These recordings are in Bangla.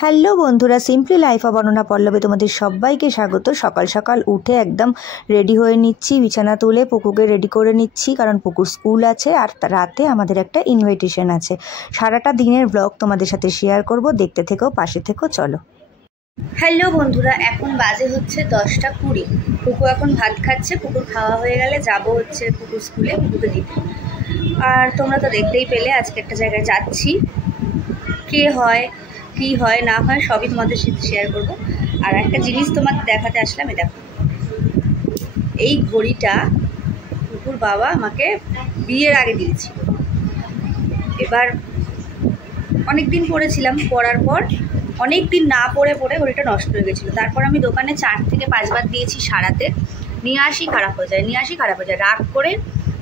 হ্যালো বন্ধুরা, সিম্পলি লাইফ অফ অনন্যা পল্লবে তোমাদের সবাইকে স্বাগত। সকাল সকাল উঠে একদম রেডি হয়ে নিচ্ছি, বিছানা তুলে পুকুকে রেডি করে নিচ্ছি, কারণ পুকুর স্কুল আছে আর রাতে আমাদের একটা ইনভাইটেশন আছে। সারাটা দিনের ব্লগ তোমাদের সাথে শেয়ার করব, দেখতে থেকো, পাশে থেকো, চলো। হ্যালো বন্ধুরা, এখন বাজে হচ্ছে 10:20। পুকু এখন ভাত খাচ্ছে, পুকুর খাওয়া হয়ে গেলে যাব হচ্ছে পুকুর স্কুলে পুকুকে দিতে। আর তোমরা তো দেখতেই পেলে আজকে একটা জায়গায় যাচ্ছি, কে হয় কি হয় না হয় সবই তোমাদের সাথে শেয়ার করব। আর একটা জিনিস তোমাদের দেখাতে আসলাম, এটা এই ঘড়িটা পুকুর বাবা আমাকে বিয়ের আগে দিয়েছিল। এবার অনেক দিন পরেছিলাম, পরার পর অনেক দিন না পরে ঘড়িটা নষ্ট হয়ে গেছিলো। তারপর আমি দোকানে 4 থেকে 5 বার দিয়েছি সারাতে, নিয়ে আসি খারাপ হয়ে যায়। রাগ করে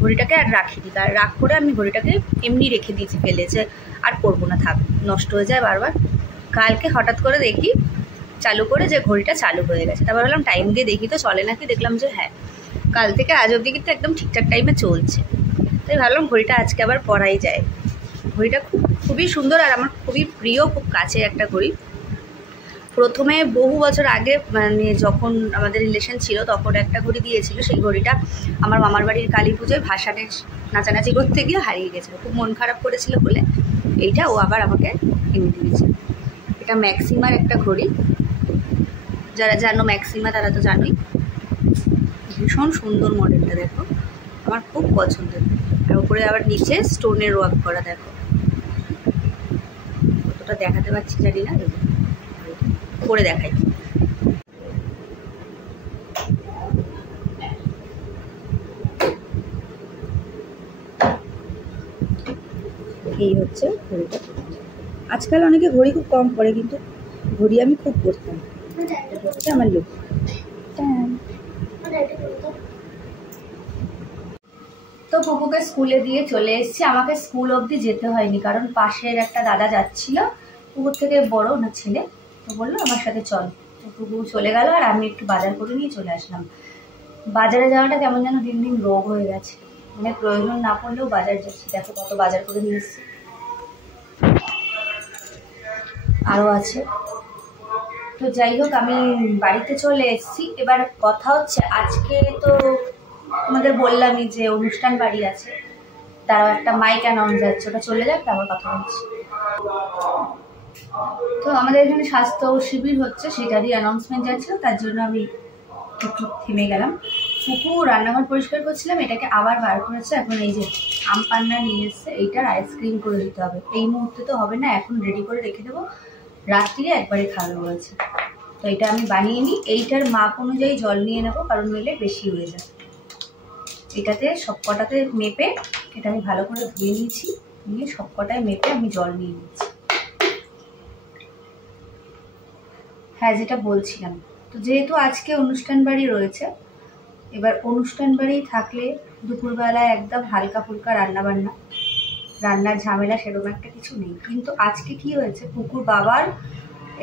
ঘড়িটাকে আর রাখিনি, আর রাগ করে আমি ঘড়িটাকে এমনি রেখে দিয়েছি, ফেলেছে আর করবো না, থাক, নষ্ট হয়ে যায় বারবার। কালকে হঠাৎ করে দেখি চালু করে যে ঘড়িটা চালু হয়ে গেছে। তারপর বললাম টাইম দিয়ে দেখি তো চলে নাকি, দেখলাম যে হ্যাঁ, কাল থেকে আজ অবধি কিন্তু একদম ঠিকঠাক টাইমে চলছে। তাই ভাবলাম ঘড়িটা আজকে আবার পরাই যায়। ঘড়িটা খুবই সুন্দর আর আমার খুবই প্রিয়, খুব কাছের একটা ঘড়ি। প্রথমে বহু বছর আগে, মানে যখন আমাদের রিলেশন ছিল তখন একটা ঘড়ি দিয়েছিল। সেই ঘড়িটা আমার মামার বাড়ির কালী পুজোয় ভাসানের নাচানাচি করতে গিয়ে হারিয়ে গেছিলো, খুব মন খারাপ করেছিল বলে এইটা ও আবার আমাকে কিনে দিয়েছে। এটা ম্যাক্সিমার একটা ঘড়ি, যারা জানো ম্যাক্সিমা তারা তো জানোই। ভীষণ সুন্দর মডেলটা, দেখো আমার খুব পছন্দের। আর উপরে আবার নিচে স্টোনের ওয়ার্ক করা, দেখো কতটা দেখাতে পারছি জানি না, করে দেখাই। এই হচ্ছে ঘড়িটা। আজকাল অনেকে ঘড়ি খুব কম পরে, কিন্তু ঘড়ি আমি খুব পরতাম। হচ্ছে আমার লুক। তো পুকুকে স্কুলে দিয়ে চলে এসেছি। আমাকে স্কুল অবধি যেতে হয়নি, কারণ পাশের একটা দাদা যাচ্ছিল, পুকুর থেকে বড় না ছেলে, তো বললো আমার সাথে চল। তো পুকু চলে গেল আর আমি একটু বাজার করে নিয়ে চলে আসলাম। বাজারে যাওয়াটা কেমন যেন দিন দিন রোগ হয়ে গেছে, মানে প্রয়োজন না পড়লেও বাজার যাচ্ছি। দেখো কত বাজার করে নিয়ে এসেছি, আরও আছে। তো যাই হোক, আমি বাড়িতে চলে এসেছি। এবার কথা হচ্ছে, আজকে তো আমাদের বললামই যে অনুষ্ঠান বাড়ি আছে, তারাও একটা মাইক অ্যানাউন্স যাচ্ছে, ওটা চলে যাক, তারপর কথা বলছি। তো আমাদের এখানে স্বাস্থ্য শিবির হচ্ছে, সেটারই অ্যানাউন্সমেন্ট যাচ্ছিল, তার জন্য আমি একটু থেমে গেলাম। পুকুর রান্নাঘর পরিষ্কার করছিলাম, এটাকে আবার বার করেছে। এখন এই যে আম পান্না নিয়ে এসছে, এইটার আইসক্রিম করে দিতে হবে। এই মুহূর্তে তো হবে না, এখন রেডি করে রেখে দেবো, রাত্রিরে একবারে খাওয়া বলেছে। তো এটা আমি বানিয়ে নিই। এইটার মাপ অনুযায়ী জল নিয়ে নেবো, কারণ নইলে বেশি হয়ে যায়। এটাতে সবকটাতে মেপে, এটা আমি ভালো করে ধুয়ে নিয়েছি, নিয়ে সবকটায় মেপে আমি জল নিয়ে নিচ্ছি। হ্যাঁ, যেটা বলছিলাম, তো যেহেতু আজকে অনুষ্ঠান বাড়ি রয়েছে, এবার অনুষ্ঠান বাড়ি থাকলে দুপুরবেলায় একদম হালকা ফুলকা রান্নাবান্না, রান্নার ঝামেলা সেরকম একটা কিছু নেই। কিন্তু আজকে কি হয়েছে, পুকুর বাবার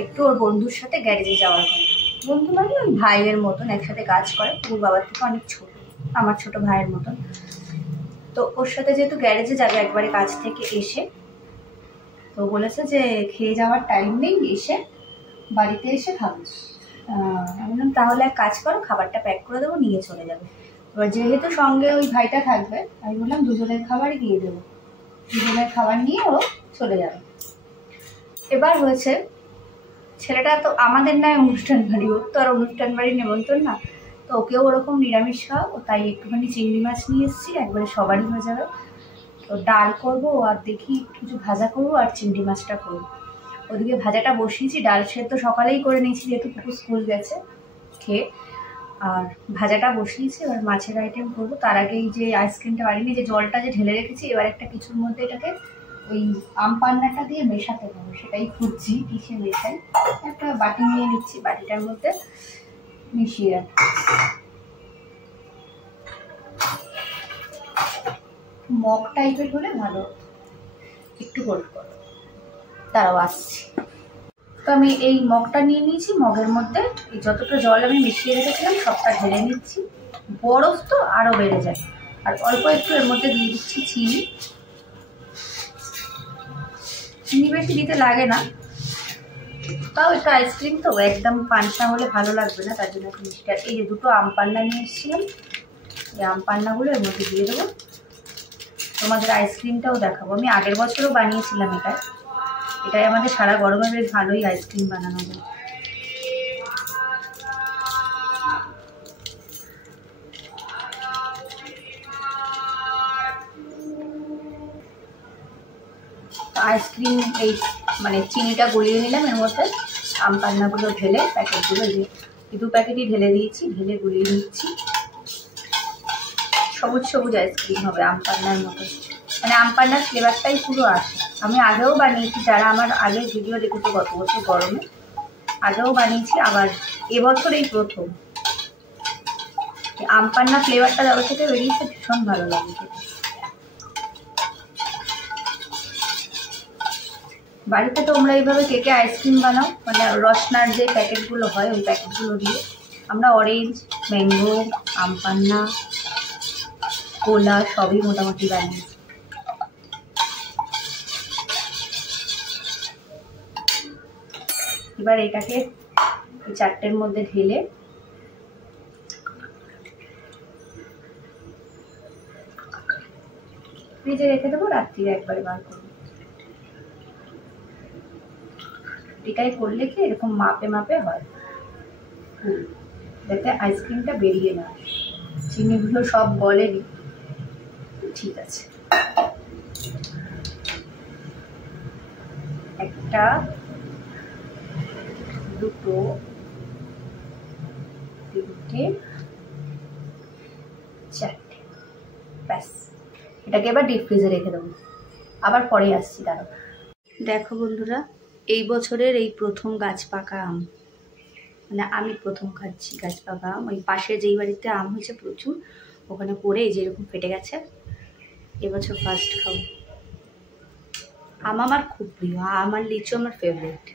একটু ওর বন্ধুর সাথে গ্যারেজে যাওয়ার কথা। বন্ধু মানে ওই ভাইয়ের মতন, একসাথে কাজ করে, পুকুর বাবার থেকে অনেক ছোট, আমার ছোট ভাইয়ের মতন। তো ওর সাথে যেহেতু গ্যারেজে যাবে একবারে কাজ থেকে এসে, তো বলেছে যে খেয়ে যাওয়ার টাইম নেই, এসে বাড়িতে এসে খাবো। আমি বললাম তাহলে এক কাজ করো, খাবারটা প্যাক করে দেবো, নিয়ে চলে যাবে। এবার যেহেতু সঙ্গে ওই ভাইটা থাকবে, আমি বললাম দুজনের খাবারই দিয়ে দেবো, দুজনের খাবার নিয়ে ও চলে যাবে। এবার হয়েছে, ছেলেটা তো আমাদের নয় অনুষ্ঠান বাড়ি, ওর তো আর অনুষ্ঠান বাড়ির নেমন্তন্ন না, তো ওকেও ওরকম নিরামিষ খাওয়া, ও তাই একটুখানি চিংড়ি মাছ নিয়ে এসেছি, একবারে সবারই হয়ে যাবে। তো ডাল করবো, আর দেখি কিছু ভাজা করবো, আর চিংড়ি মাছটা করবো। ওদিকে ভাজাটা বসিয়েছি, ডাল সেদ্ধ সকালেই করে নিয়েছি যেহেতু পুকুর স্কুল গেছে খেয়ে, আর ভাজাটা বসিয়েছি। এবার মাছের আইটেম করবো। তার আগে এই যে আইসক্রিমটা বানিয়ে যে জলটা যে ঢেলে রেখেছি, এবার একটা কিছুর মধ্যে এটাকে ওই আম পান্নাটা দিয়ে মেশাতে হবে, সেটাই খুঁজছি কিসে মেশাই। একটা বাটি নিয়ে নিচ্ছি, বাটিটার মধ্যে মিশিয়ে রাখি। মগ টাইপের হলে ভালো, একটু গোল্ড করো, তারাও আসছি। তো আমি এই মগটা নিয়ে নিয়েছি, মগের মধ্যে এই যতটা জল আমি মিশিয়ে রেখেছিলাম সবটা ঢেলে নিচ্ছি। বরফ তো আরও বেড়ে যায়। আর অল্প একটু এর মধ্যে দিয়ে দিচ্ছি চিনি। চিনি বেশি দিতে লাগে না, তাও একটু আইসক্রিম তো একদম পান্না হলে ভালো লাগবে না, তার জন্য একটু মিষ্টি। আর এই যে দুটো আম পান্না নিয়ে এসেছিলাম, এই আম পান্নাগুলো এর মধ্যে দিয়ে দেবো। তোমাদের আইসক্রিমটাও দেখাবো, আমি আগের বছরও বানিয়েছিলাম এটাই আমাদের সারা গরমে বেশ ভালোই আইসক্রিম বানানো যায়। আইসক্রিম এই মানে চিনিটা গলিয়ে নিলাম, এর মধ্যে আম পান্নাগুলো ঢেলে প্যাকেটগুলো যে দু প্যাকেটই ঢেলে দিয়েছি, ঢেলে গুলিয়ে নিচ্ছি। সবুজ সবুজ আইসক্রিম হবে আম পান্নার মতো, মানে আম পান্নার ফ্লেভারটাই পুরো আসে। আমি আগেও বানিয়েছি, যারা আমার আগের ভিডিও দেখেছে গত বছর গরমে, আগেও বানিয়েছি, আবার এবছর এই প্রথম আম পান্না ফ্লেভারটা যবে থেকে বেরিয়েছে ভীষণ ভালো লাগে খেতে। বাড়িতে তোমরা এইভাবে কে কে আইসক্রিম বানাও, মানে রসনার যে প্যাকেটগুলো হয় ওই প্যাকেটগুলো দিয়ে। আমরা অরেঞ্জ, ম্যাঙ্গো, আম পান্না, কোলা সবই মোটামুটি বানিয়েছি। এবার এটাকে এই চারটের মধ্যে ঢেলে ফ্রিজে রেখে দেবো, রাত্রিরে একবারে বার করবো। এটাই করলে কি এরকম মাপে মাপে হয়, যাতে আইসক্রিমটা বেরিয়ে না, চিনিগুলো সব গলেনি। ঠিক আছে, একটা, দুটো, তিনটে, চারটে, ব্যাস। এটাকে এবার ডিপ ফ্রিজে রেখে দেবো, আবার পরে আসছি। দাঁড়াও, দেখো বন্ধুরা, এই বছরের এই প্রথম গাছ পাকা আম, মানে আমি প্রথম খাচ্ছি গাছ পাকা আম। ওই পাশে যেই বাড়িতে আম হয়েছে প্রচুর, ওখানে পড়ে এই যে এরকম ফেটে গেছে, এবছর ফার্স্ট খাবো। আম আমার খুব প্রিয়, আমার লিচু আমার ফেভারিট।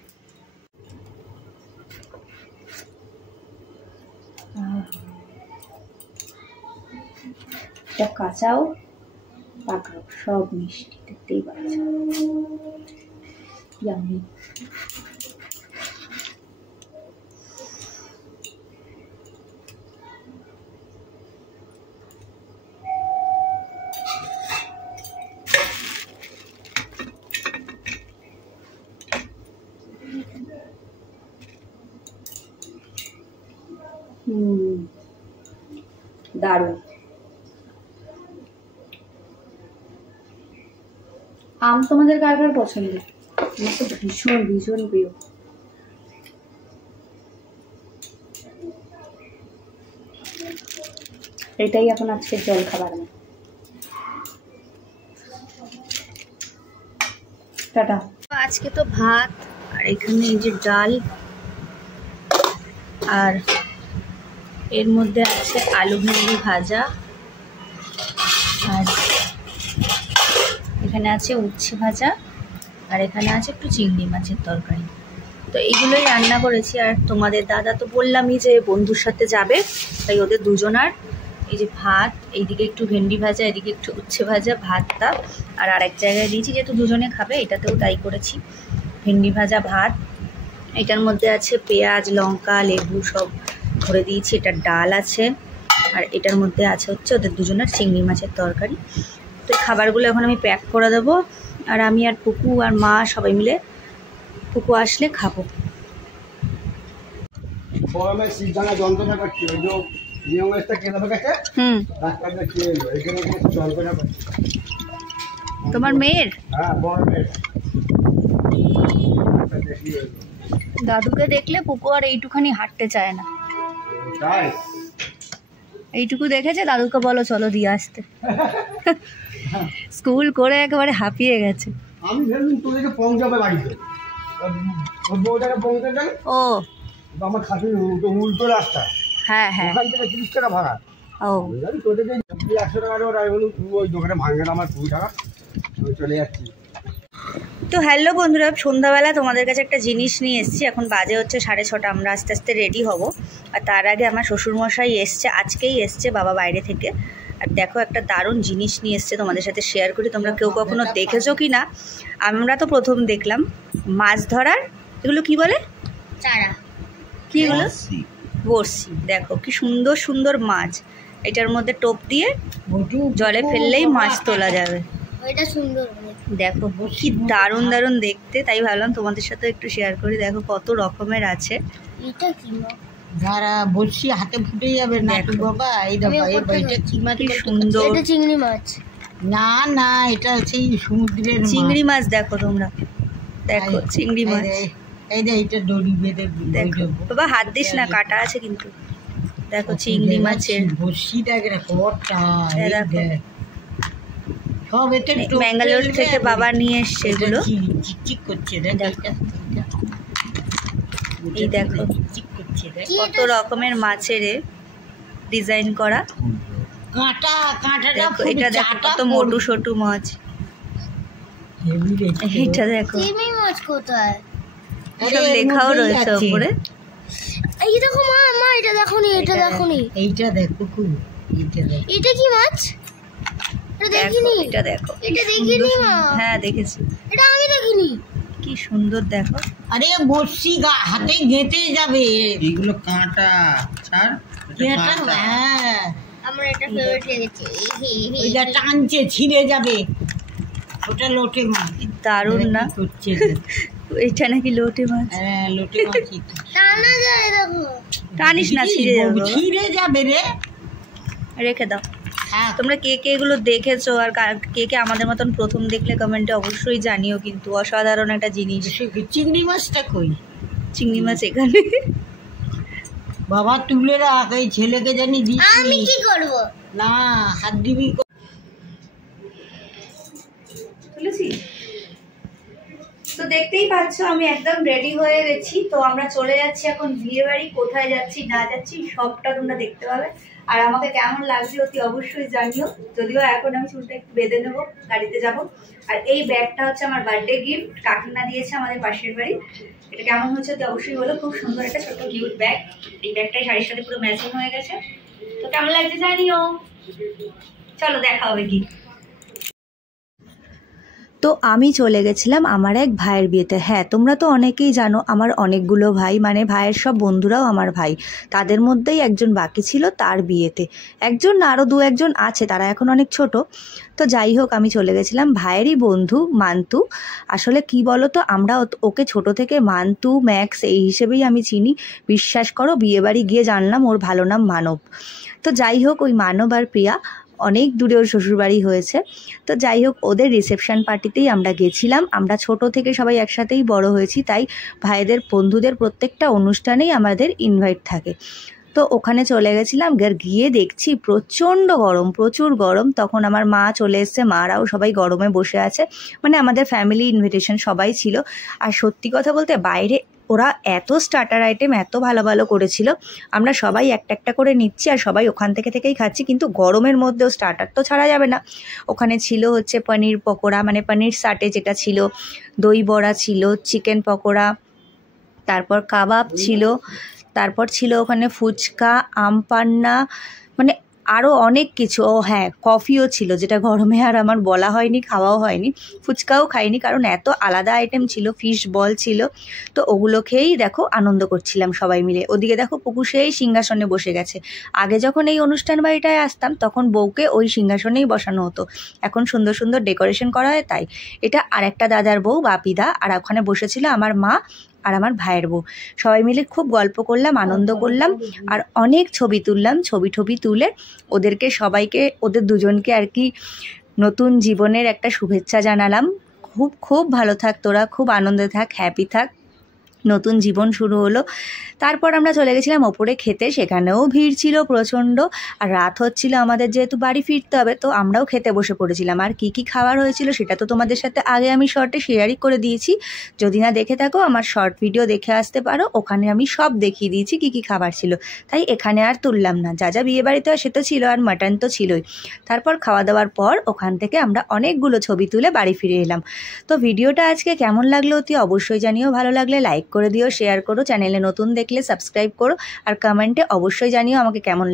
এটা কাঁচাও পাকাও সব মিষ্টি, দেখতেই পাচ্ছ। ইয়াম্মি। দারুণ। আম তোমাদের কার কার পছন্দ? আমার তো ভীষণ ভীষণ প্রিয়। এটাই এখন আজকের জল খাবার। টাটা। আজকে তো ভাত, আর এখানে এই যে ডাল, আর এর মধ্যে আছে আলু ভেন্ডি ভাজা, আর এখানে আছে উচ্ছে ভাজা, আর এখানে আছে একটু চিংড়ি মাছের তরকারি। তো এইগুলোই রান্না করেছি। আর তোমাদের দাদা তো বললামই যে বন্ধুর সাথে যাবে, তাই ওদের দুজনার এই যে ভাত, এইদিকে একটু ভেন্ডি ভাজা, এদিকে একটু উচ্ছে ভাজা, ভাতটা আর আরেক জায়গায় দিয়েছি যেহেতু দুজনে খাবে, এটাতেও তাই করেছি। ভেন্ডি ভাজা ভাত, এটার মধ্যে আছে পেঁয়াজ, লঙ্কা, লেবু সব ভরে দিয়েছি। এটার ডাল আছে, আর এটার মধ্যে আছে হচ্ছে ওদের দুজনের চিংড়ি মাছের তরকারি। তো এই খাবারগুলো এখন আমি প্যাক করে দেবো, আর আমি আর পুকু আর মা সবাই মিলে, পুকু আসলে খাবো। তোমার মেয়ের দাদুকে দেখলে পুকু আর এইটুখানি হাঁটতে চায় না। এইটুকু দেখেছে, দাদুকে বলো চলো দিয়ে আসতে। স্কুল করে একেবারে হাঁপিয়ে গেছে। আমি ভেবেছি তোদেরকে পৌঁছাবে বাড়িতে, ওর বউটাকে পৌঁছে দেয়। ও আমার খাসির উল্টো রাস্তা, হ্যাঁ হ্যাঁ, ওখান থেকে 30 টাকা ভাড়া। ও তোদেরকে 100 টাকা ওরা বলুন ওই দোকানে ভাঙে না, আমার 20 টাকা, আমি চলে যাচ্ছি। তো হ্যালো বন্ধুরা, সন্ধ্যাবেলা তোমাদের কাছে একটা জিনিস নিয়ে এসেছি। এখন বাজে হচ্ছে 6:30, আমরা আস্তে আস্তে রেডি হব। আর তার আগে আমার শ্বশুরমশাই এসছে, আজকেই এসছে বাবা বাইরে থেকে। আর দেখো একটা দারুণ জিনিস নিয়ে এসছে, তোমাদের সাথে শেয়ার করি। তোমরা কেউ কখনো দেখেছো কি না? আমরা তো প্রথম দেখলাম। মাছ ধরার এগুলো কি বলে? চারা। কি এগুলো? বড়শি। দেখো কি সুন্দর সুন্দর মাছ, এটার মধ্যে টোপ দিয়ে জলে ফেললেই মাছ তোলা যাবে। ওইটা সুন্দর। দেখো কি দারুণ দারুণ দেখতে, তাই ভাবলাম তোমাদের সাথে একটু শেয়ার করি। দেখো কত রকমের আছে। এটা কি মাছ? যারা বলছি হাতে ফুটে যাবে নাটু বাবা। এই দেখো এইটা কি মাছ? কি সুন্দর। এটা চিংড়ি মাছ। না না, এটা সেই সমুদ্রের চিংড়ি মাছ। দেখো তোমরা, দেখো চিংড়ি মাছ। এই যে এটা দড়ি বেঁধে দেখো বাবা, হাত দিস না, কাটা আছে কিন্তু। দেখো চিংড়ি মাছের বড়শি। দেখ কটা সব এতে ব্যাঙ্গালোর থেকে বাবা নিয়ে এসছে এগুলো। চিকচিক করছে। এই দেখো কত রকমের মাছের ডিজাইন করা। কাঁটাটা এটা দেখো কত মোটু ছোটু মাছ। এটা দেখো চিংড়ি মাছ কোথায়? সব লেখাও রয়েছে উপরে। এই দেখো মা, মা এটা দেখোনি, এটা দেখোনি। এইটা দেখো খুব। এটা কি মাছ? এটা দেখিনি। এটা দেখো, এটা দেখিনি মা। হ্যাঁ দেখেছি। এটা আমি দেখিনি। কি সুন্দর দেখো। আরে বড়শি হাতে গেঁথে যাবে। এইগুলো কাঁটা ছাড়। হ্যাঁ, আমার এটা ফেভারিট লেগেছে। ওইটা টানছে, ছিঁড়ে যাবে। ওটা লোটে মাছ। দারুণ না? করছে এটা নাকি লোটে মাছ? হ্যাঁ, লোটে মাছ। টানা যায় দেখো। টানিস না, ছিঁড়ে যাবে। ছিঁড়ে যাবে রে। রেখে দাও। হ্যাঁ, তোমরা কে কে এগুলো দেখেছো আর কে কে আমাদের মতন প্রথম দেখলে কমেন্টে অবশ্যই জানিও। কিন্তু অসাধারণ একটা জিনিস। চিংড়ি মাছটা কই? চিংড়ি মাছ এখানে। বাবা তুলে রাখ, এই ছেলেকে জানি দিস। আমি কি করব? না, হাত দিবি। তো দেখতেই পাচ্ছ আমি একদম রেডি হয়ে গেছি। তো আমরা চলে যাচ্ছি এখন বিয়ে বাড়ি। কোথায় যাচ্ছি না যাচ্ছি সবটা তোমরা দেখতে পাবে। আর আমাকে কেমন লাগছে অতি অবশ্যই জানিও। যদিও এখন আমি চুলটা একটু বেঁধে নেবো, গাড়িতে যাব। আর এই ব্যাগটা হচ্ছে আমার বার্থডে গিফট, কাকিমা দিয়েছে আমাদের পাশের বাড়ি। এটা কেমন হচ্ছে অতি অবশ্যই বলো। খুব সুন্দর একটা ছোট্ট কিউট ব্যাগ। এই ব্যাগটাই শাড়ির সাথে পুরো ম্যাচিং হয়ে গেছে। তো কেমন লাগছে জানিও। চলো দেখা হবে কি। তো আমি চলে গেছিলাম আমার এক ভাইয়ের বিয়েতে। হ্যাঁ, তোমরা তো অনেকেই জানো আমার অনেকগুলো ভাই, মানে ভাইয়ের সব বন্ধুরাও আমার ভাই। তাদের মধ্যেই একজন বাকি ছিল তার বিয়েতে। একজন না, আরও 2-1জন আছে, তারা এখন অনেক ছোট। তো যাই হোক, আমি চলে গেছিলাম ভাইয়েরই বন্ধু মান্তু। আসলে কি বলো তো, আমরা ওকে ছোট থেকে মান্তু, ম্যাক্স এই হিসেবেই আমি চিনি। বিশ্বাস করো, বিয়েবাড়ি গিয়ে জানলাম ওর ভালো নাম মানব। তো যাই হোক, ওই মানব আর প্রিয়া অনেক দূরে ওর শ্বশুরবাড়ি হয়েছে। তো যাই হোক, ওদের রিসেপশন পার্টিতেই আমরা গেছিলাম। আমরা ছোট থেকে সবাই একসাথেই বড় হয়েছি, তাই ভাইদের বন্ধুদের প্রত্যেকটা অনুষ্ঠানেই আমাদের ইনভাইট থাকে। তো ওখানে চলে গেছিলাম। গিয়ে দেখছি প্রচণ্ড গরম, প্রচুর গরম। তখন আমার মা চলে এসছে, মারাও সবাই গরমে বসে আছে। মানে আমাদের ফ্যামিলি ইনভিটেশন সবাই ছিল। আর সত্যি কথা বলতে বাইরে ওরা এত স্টার্টার আইটেম এত ভালো ভালো করেছিল, আমরা সবাই একটা একটা করে নিচ্ছি আর সবাই ওখান থেকেই খাচ্ছি। কিন্তু গরমের মধ্যেও স্টার্টার তো ছাড়া যাবে না। ওখানে ছিল হচ্ছে পনির পকোড়া, মানে পনির সাটে যেটা ছিল, দই বড়া ছিল, চিকেন পকোড়া, তারপর কাবাব ছিল, তারপর ছিল ওখানে ফুচকা, আম পান্না, মানে আরও অনেক কিছু। ও হ্যাঁ, কফিও ছিল, যেটা গরমে আর আমার বলা হয়নি, খাওয়াও হয়নি। ফুচকাও খাইনি, কারণ এত আলাদা আইটেম ছিল। ফিশ বল ছিল। তো ওগুলো খেয়েই দেখো আনন্দ করছিলাম সবাই মিলে। ওদিকে দেখো পুকু সেই সিংহাসনে বসে গেছে। আগে যখন এই অনুষ্ঠান বাড়িটায় আসতাম তখন বউকে ওই সিংহাসনেই বসানো হতো। এখন সুন্দর সুন্দর ডেকোরেশন করা হয় তাই। এটা আরেকটা দাদার বউ বাপিদা, আর ওখানে বসেছিল আমার মা আর আমার ভাইয়ের বউ। সবাই মিলে খুব গল্প করলাম, আনন্দ করলাম, আর অনেক ছবি তুললাম। ছবি তুলে ওদেরকে সবাইকে, ওদের দুজনকে আর কি নতুন জীবনের একটা শুভেচ্ছা জানালাম। খুব খুব ভালো থাক তোরা, খুব আনন্দে থাক, হ্যাপি থাক, নতুন জীবন শুরু হলো। তারপর আমরা চলে গেছিলাম ওপরে খেতে। সেখানেও ভিড় ছিল প্রচণ্ড। আর রাত হচ্ছিল আমাদের, যেহেতু বাড়ি ফিরতে হবে, তো আমরাও খেতে বসে পড়েছিলাম। আর কি কি খাবার হয়েছিল সেটা তো তোমাদের সাথে আগে আমি শর্টে শেয়ারই করে দিয়েছি। যদি না দেখে থাকো আমার শর্ট ভিডিও দেখে আসতে পারো, ওখানে আমি সব দেখিয়ে দিয়েছি কি কি খাবার ছিল। তাই এখানে আর তুললাম না। যা যা বিয়ে বাড়িতে হয় সে তো ছিল, আর মাটন তো ছিলই। তারপর খাওয়া দাওয়ার পর ওখান থেকে আমরা অনেকগুলো ছবি তুলে বাড়ি ফিরে এলাম। তো ভিডিওটা আজকে কেমন লাগলো অতি অবশ্যই জানিও। ভালো লাগলে লাইক করে দিও, শেয়ার করো, চ্যানেলে নতুন দেখলে সাবস্ক্রাইব করো, আর কমেন্টে অবশ্যই জানিও আমাকে কেমন